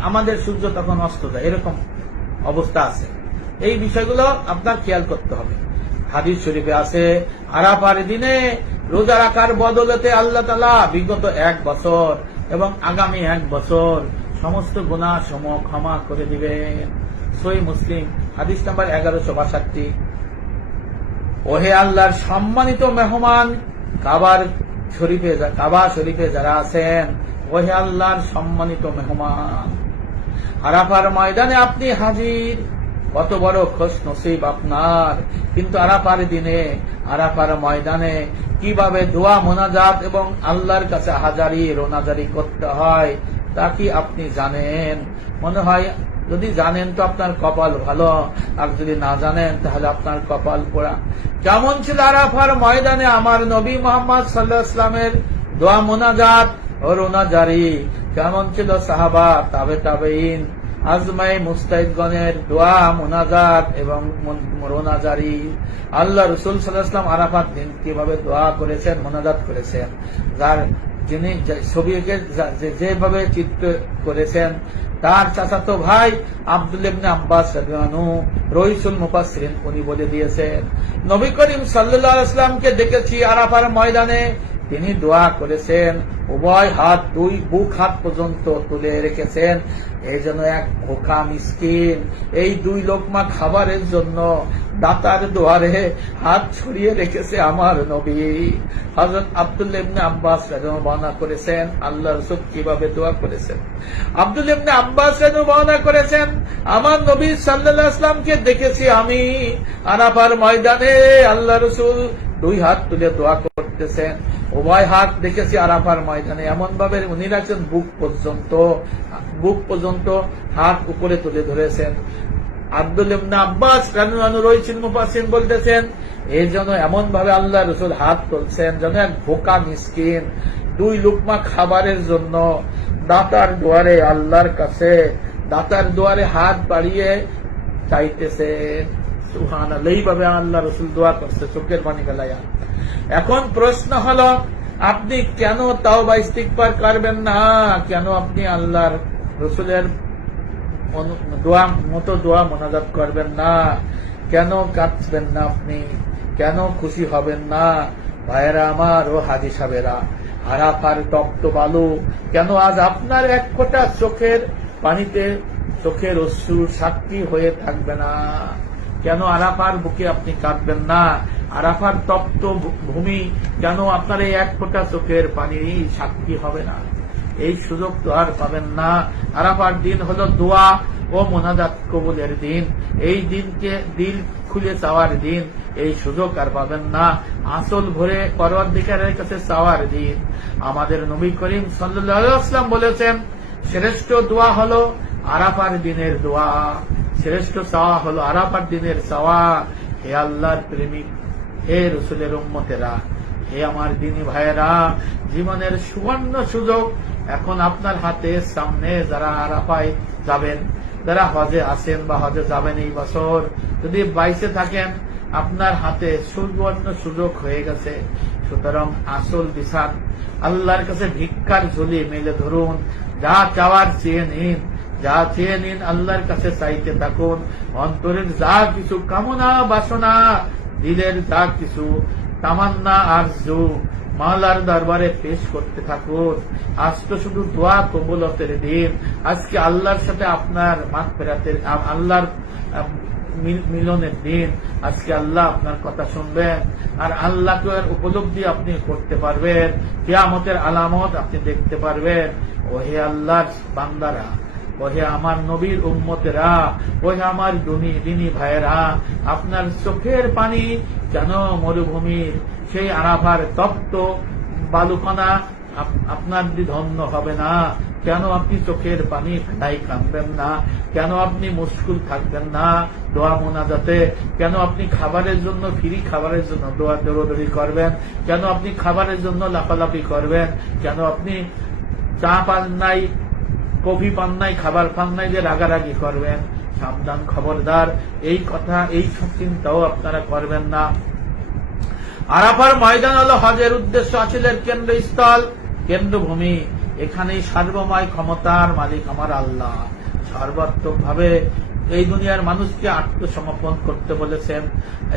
আমাদের সূর্য তখন অস্ত যায়, এরকম অবস্থা আছে। এই বিষয়গুলো আপনার খেয়াল করতে হবে। হাদিস শরীফে আছে আরাফার দিনে রোজা রাখার বদলতে আল্লাহ তাআলা বিগত 1 বছর এবং আগামী 1 বছর সমস্ত গুনাহ সমূহ ক্ষমা করে দিবেন। সহিহ মুসলিম হাদিস নাম্বার 1162। ওহে আল্লাহর সম্মানিত মেহমান, কাবা শরীফে যারা আছেন, ওহে আল্লাহর সম্মানিত মেহমান, আরাফার ময়দানে আপনি হাজির, কত বড় খুশ নসিব আপনার। কিন্তু আরাফার দিনে আরাফার ময়দানে কিভাবে দোয়া মোনাজাত এবং আল্লাহর কাছে হাজারি রোনাজারি করতে হয় তা কি আপনি জানেন? মনে হয় যদি জানেন তো আপনার কপাল ভালো, আর যদি না জানেন তাহলে আপনার কপাল পোড়া। কেমন ছিল আরাফার ময়দানে আমার নবী মুহাম্মদ সাল্লাল্লাহু আলাইহি ওয়াসাল্লামের দোয়া মোনাজাত ও রোনাজারি? কেমন ছিল সাহাবা, তাবেঈন, আজমাই মুস্তাহিদগণের দোয়া মোনাজাত এবং রোনাজারি? আল্লাহ রাসূল সাল্লাল্লাহু আলাইহি ওয়াসাল্লাম আরাফাত দিন কিভাবে দোয়া করেছেন, মোনাজাত করেছেন, যিনি ছবিকে যেভাবে চিত্র করেছেন, তার চাচাতো ভাই আব্দুল্লাহ ইবনে আব্বাস রাদিয়াল্লাহু আনহু রইসুল মুফাসসিরিন উনি বলে দিয়েছেন, নবী করিম সাল্লাল্লাহু আলাইহি ওয়াসাল্লামকে দেখেছি আরাফার ময়দানে, তিনি দোয়া করেছেন, উভয় হাত 2 বুক হাত পর্যন্ত তুলে রেখেছেন। এই জন্য এক ভোকা মিসকিন এই 2 লোকমা খাবারের জন্য দাতার দুয়ারে হাত ছড়িয়ে রেখেছে আমার নবী। হযরত আব্দুল্লাহ ইবনে আব্বাস রাদিয়াল্লাহু বর্ণনা করেছেন আল্লাহ রাসূল কিভাবে দোয়া করেছেন। আব্দুল্লাহ ইবনে আব্বাস রাদিয়াল্লাহু বর্ণনা করেছেন, আমার নবী সাল্লাল্লাহু আলাইহি ওয়াসাল্লামকে দেখেছি আমি আরাফার ময়দানে, আল্লাহ রাসূল 2 হাত তুলে দোয়া করতেছেন, উভয় হাত দেখেছি আরাফার ময়দানে, এমন ভাবে উনি রাখছেন বুক পর্যন্ত হাত উপরে তুলে ধরেছেন। আব্দুল্লাহ ইবনে আব্বাস রাদিয়াল্লাহু আনহু রইসুল মুফাসসিরিন বলতেছেন, এই জন্য এমন ভাবে আল্লাহ রাসূল হাত তুলছেন যেন এক ভোকা মিসকিন 2 লুকমা খাবারের জন্য দাতার দুয়ারে, আল্লাহর কাছে দাতার দুয়ারে হাত বাড়িয়ে চাইতেছেন। সুবহানাল্লাহ, এইভাবে আল্লাহ রাসূল দোয়া করছে চোখের পানি ফেলাইয়া। এখন প্রশ্ন হলো, আপনি কেন তাওবা ইস্তিগফার করবেন না? কেন আপনি আল্লাহর রাসূলের দোয়া মোনাজাত করবেন না? কেন কাঁদবেন না? আপনি কেন খুশি হবেন না? ভাইয়েরা আমার ও হাজী সাহেবেরা, আরাফার তপ্ত বালু কেন আজ আপনার 1 ফোঁটা চোখের পানিতে চোখের অশ্রুর সাক্ষী হয়ে থাকবে না? কেন আরাফার বুকে আপনি কাঁদবেন না? আরাফার তপ্ত ভূমি কেন আপনার এই 1 ফোঁটা চোখের পানি সাক্ষী হবে না? এই সুযোগ তো আর পাবেন না। আরাফার দিন হলো দোয়া ও মোনাজাত কবুলের দিন, এই দিনকে দিল খুলে চাওয়ার দিন, এই সুযোগ আর পাবেন না। আসল ভরে পরওয়ারদিগারের কাছে চাওয়ার দিন। আমাদের নবী করিম সাল্লাল্লাহু আলাইহি ওয়াসাল্লাম বলেছেন, শ্রেষ্ঠ দোয়া হলো আরাফার দিনের দোয়া, শ্রেষ্ঠ চাওয়া হলো আরাফার দিনের চাওয়া। হে আল্লাহর প্রেমিক, হে রসুলের উম্মতেরা, হে আমার দিনী ভাইয়েরা, জীবনের সুবর্ণ সুযোগ এখন আপনার হাতে সামনে। যারা আরাফায় যাবেন, যারা হজে আসেন বা হজে যাবেন এই বছর, যদি বাইসে থাকেন, আপনার হাতে সুবর্ণ সুযোগ হয়ে গেছে। সুতরাং আসল বিছান আল্লাহর কাছে ভিক্ষার ঝুলি মেলে ধরুন, যা চাওয়ার চেয়ে নিন, যা চেয়ে নিন আল্লাহর কাছে চাইতে থাকুন। অন্তরের যা কিছু কামনা বাসনা, দিলের যা কিছু তামান্না আরজু মাওলার দরবারে পেশ করতে থাকুন। আজ তো শুধু দোয়া কবুলতের দিন। আজকে আল্লাহর সাথে আপনার মাগফিরাতের, আল্লাহর মিলনের দিন। আজকে আল্লাহ আপনার কথা শুনবেন আর আল্লাহকে উপলব্ধি আপনি করতে পারবেন। কিয়ামতের আলামত আপনি দেখতে পারবেন। ওহে আল্লাহর বান্দারা, ওহে আমার নবীর উম্মতেরা, ওহে আমার দিনী ভাইয়েরা, আপনার চোখের পানি যেন মরুভূমির সেই আরাফার তপ্ত বালুকণা আপনার ধন্য হবে না। কেন আপনি চোখের পানি ফেলাই কাঁদবেন না? কেন আপনি মুশকুল থাকবেন না দোয়া মোনাজাতে? কেন আপনি খাবারের জন্য, ফ্রি খাবারের জন্য দোয়া দৌড়াদৌড়ি করবেন? কেন আপনি খাবারের জন্য লাফালাফি করবেন? কেন আপনি চা পান নাই, কফি পান নাই, খাবার পান নাই যে রাগারাগি করবেন? সাবধান, খবরদার, এই কথা, এই সব চিন্তাও আপনারা করবেন না। আরাফার ময়দান হল হজের উদ্দেশ্য হাসিলের কেন্দ্রস্থল, কেন্দ্রভূমি। এখানেই সার্বময় ক্ষমতার মালিক আমার আল্লাহ সর্বাত্মকভাবে এই দুনিয়ার মানুষকে আত্মসমর্পণ করতে বলেছেন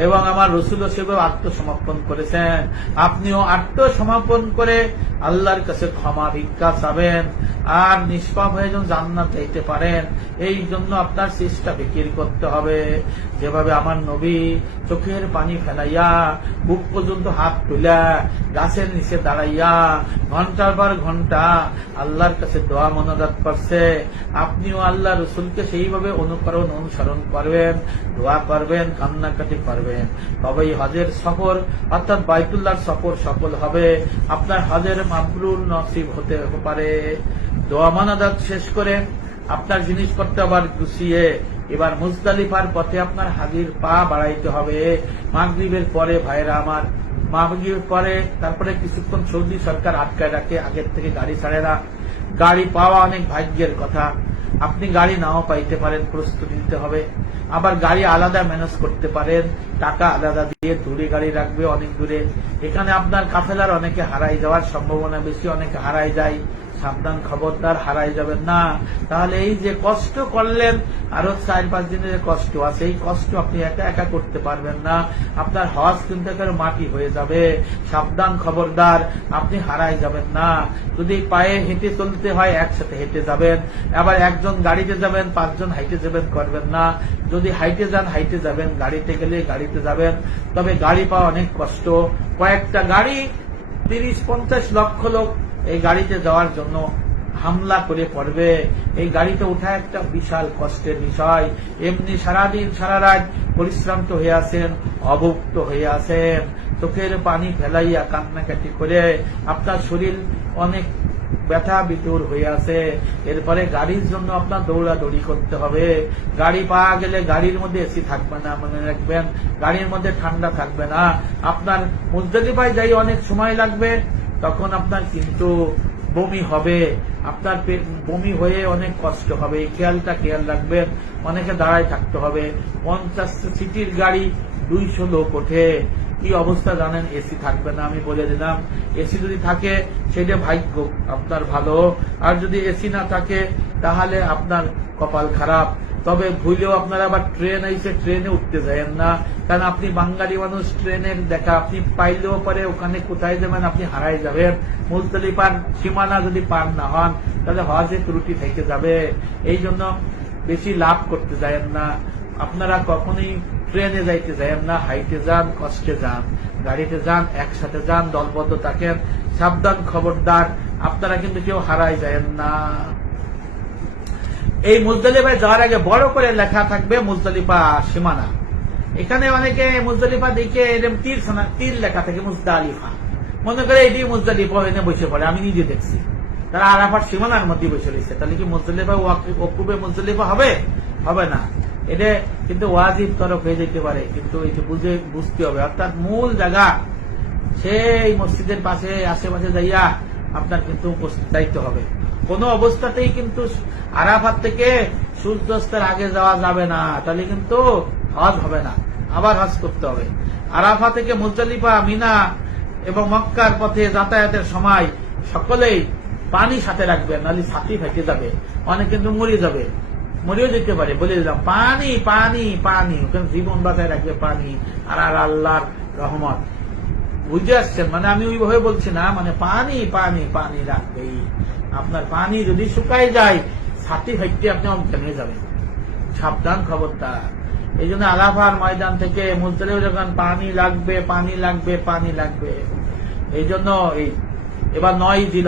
এবং আমার রসুল সেও আত্মসমর্পণ করেছেন। আপনিও আত্মসমর্পণ করে আল্লাহর কাছে ক্ষমা ভিক্ষা চাবেন আর নিষ্পাপ হয়ে যেন জান্নাত চাইতে পারেন। এই জন্য আপনার চেষ্টা বিকির করতে হবে। যেভাবে আমার নবী চোখের পানি ফেলাইয়া, বুক পর্যন্ত হাত তুলা, গাছের নিচে দাঁড়াইয়া ঘন্টার পর ঘন্টা আল্লাহর কাছে দোয়া মোনাজাত করছে, আপনিও আল্লাহ রসুলকে সেইভাবে অনুসরণ করবেন, দোয়া করবেন, কান্নাকাটি করবেন। তবেই হজের সফর অর্থাৎ বাইতুল্লাহর সফর সফল হবে, আপনার হজের মাবরুর নসিব হতে পারে। দোয়া মোনাজাত শেষ করে আপনার জিনিসপত্র আবার গুছিয়ে এবার মুজদালিফার পথে আপনার হাজির পা বাড়াইতে হবে। মাগরিবের পরে ভাইরা আমার, মাগরিবের পরে তারপরে কিছুক্ষণ সৌদি সরকার আটকায় রাখে, আগের থেকে গাড়ি ছাড়ে না। গাড়ি পাওয়া অনেক ভাগ্যের কথা। আপনি গাড়ি নাও পাইতে পারেন, প্রস্তুতি নিতে হবে। আবার গাড়ি আলাদা ম্যানেজ করতে পারেন, টাকা আলাদা দিয়ে দূরে গাড়ি রাখবে, অনেক দূরে। এখানে আপনার কাফেলার অনেকে হারাই যাওয়ার সম্ভাবনা বেশি, অনেকে হারাই যায়। সাবধান, খবরদার, হারাই যাবেন না। তাহলে এই যে কষ্ট করলেন, আরো 4-5 দিনের কষ্ট আছে, এই কষ্ট আপনি একা একা করতে পারবেন না। আপনার হজ কিন্তু মাটি হয়ে যাবে। সাবধান, খবরদার, আপনি হারাই যাবেন না। যদি পায়ে হেঁটে চলতে হয় একসাথে হেঁটে যাবেন, আবার একজন গাড়িতে যাবেন, 5 জন হাইটে যাবেন করবেন না। যদি হাইটে যান হাইটে যাবেন, গাড়িতে গেলে গাড়িতে যাবেন। তবে গাড়ি পাওয়া অনেক কষ্ট। কয়েকটা গাড়ি, 30-50 লক্ষ লোক এই গাড়িতে যাওয়ার জন্য হামলা করে পড়বে। এই গাড়িতে ওঠা একটা বিশাল কষ্টের বিষয়। এমনি সারাদিন সারা রাত পরিশ্রান্ত হয়ে আছেন, অভুক্ত হয়ে আছেন, চোখের পানি ফেলাইয়া কান্নাকাটি করে আপনার শরীর অনেক ব্যথা বিতুর হয়ে আছে। এরপরে গাড়ির জন্য আপনার দৌড়াদৌড়ি করতে হবে। গাড়ি পাওয়া গেলে গাড়ির মধ্যে এসি থাকবে না, মনে রাখবেন। গাড়ির মধ্যে ঠান্ডা থাকবে না। আপনার মুজদালিফায় যাই অনেক সময় লাগবে, তখন আপনার কিন্তু বমি হবে, আপনার বমি হয়ে অনেক কষ্ট হবে। এই খেয়াল রাখবেন। অনেকে দাঁড়ায় থাকতে হবে। 50 সিটির গাড়ি 200 লোক ওঠে, কি অবস্থা জানেন? এসি থাকবে না, আমি বলে দিলাম। এসি যদি থাকে সেটা ভাগ্য আপনার ভালো, আর যদি এসি না থাকে তাহলে আপনার কপাল খারাপ। তবে ভুলেও আপনারা আবার ট্রেন আইসে ট্রেনে উঠতে যাবেন না, কারণ আপনি বাঙালি মানুষ, ট্রেনের দেখা আপনি পাইলেও পরে ওখানে কোথায় যাবেন আপনি হারাই যাবেন। মুজদালিফার সীমানা যদি পার না হন তাহলে হজে ত্রুটি থেকে যাবে। এই জন্য বেশি লাভ করতে যাবেন না। আপনারা কখনোই ট্রেনে যাইতে যাবেন না, হাইটে যান, কষ্টে যান, গাড়িতে যান, একসাথে যান, দলবদ্ধ থাকেন। সাবধান, খবরদার, আপনারা কিন্তু কেউ হারাই যাবেন না। এই মুজদালিফায় যাওয়ার আগে বড় করে লেখা থাকবে মুজদালিফা সীমানা। এখানে অনেকে মুজদালিফা দেখে এরকম তীর লেখা থাকে মুজদালিফা, মনে করে এটি মুজদালিফা এনে বসে পড়ে। আমি নিজে দেখছি তারা আরাফার সীমানার মধ্যে বসে রয়েছে। তাহলে কি মুজদালিফা ওকুবে মুজদালিফা হবে? হবে না। এটা কিন্তু ওয়াজিব তরফ হয়ে যেতে পারে, কিন্তু এটি বুঝতে হবে। অর্থাৎ মূল জায়গা সেই মসজিদের পাশে আশেপাশে যাইয়া আপনার কিন্তু উপস্থিত দায়িত্ব হবে। কোন অবস্থাতেই কিন্তু আরাফাত থেকে সূর্যাস্তের আগে যাওয়া যাবে না, তাহলে কিন্তু হজ হবে না, আবার হজ করতে হবে। আরাফা থেকে মুজদালিফা, মিনা এবং মক্কার পথে যাতায়াতের সময় সকলেই পানি সাথে রাখবেন, নাহলে ছাতি ফেটে যাবে, অনেক কিন্তু মরিও যেতে পারে। বলে দিলাম পানি পানি পানি, ওখানে জীবন বাঁচায় রাখবে পানি আর আল্লাহর রহমত। বুঝে আসছেন? মানে আমি ওইভাবে বলছি না, মানে পানি পানি পানি রাখবেই। আপনার পানি যদি শুকায় যায়, ছাতি ফেটে আপনি অজ্ঞান হয়ে যাবেন। সাবধান, খবরদার। এই জন্য আরাফার ময়দান থেকে মুজদালিফা যখন পানি লাগবে পানি লাগবে পানি লাগবে। এই জন্য এবার 9 জিল